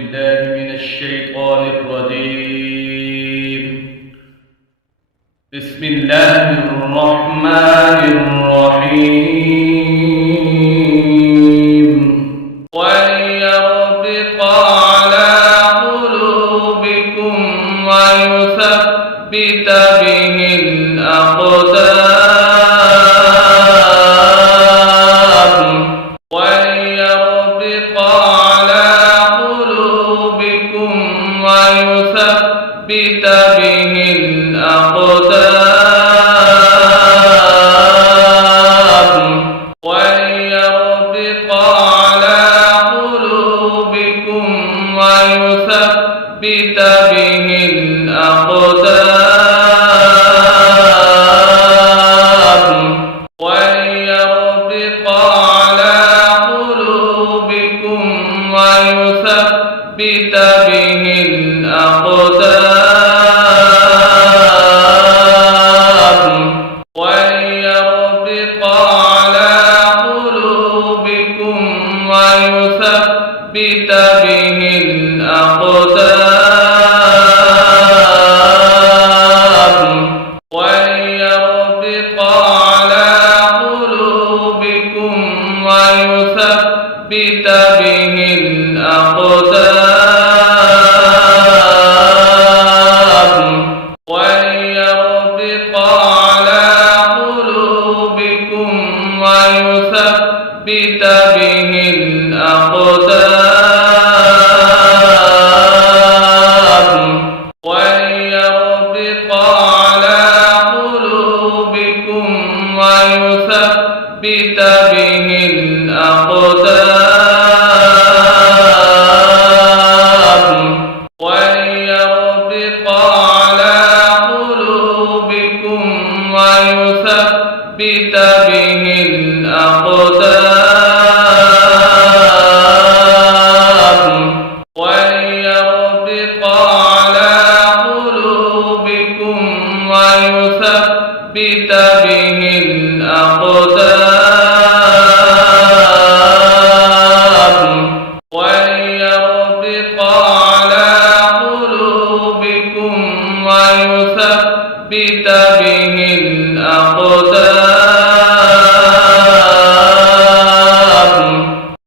بالله من الشيطان الرجيم. بسم الله الرحمن الرحيم. وليربط على قلوبكم ويثبت به الأقدام. وليربط على قلوبكم ويثبت به الأقدام. وليربط على قلوبكم ويثبت به الأقدام. وليربط على قلوبكم ويثبت به الأقدام. وليربط على قلوبكم ويثبت به الأقدام. وليربط على قلوبكم ويثبت به الأقدام. وليربط على قلوبكم ويثبت به الأقدام. وليربط على قلوبكم ويثبت به الأقدام. وليربط على قلوبكم ويثبت به الأقدام. وليربط على قلوبكم ويثبت به الأقدام. وليربط على قلوبكم ويثبت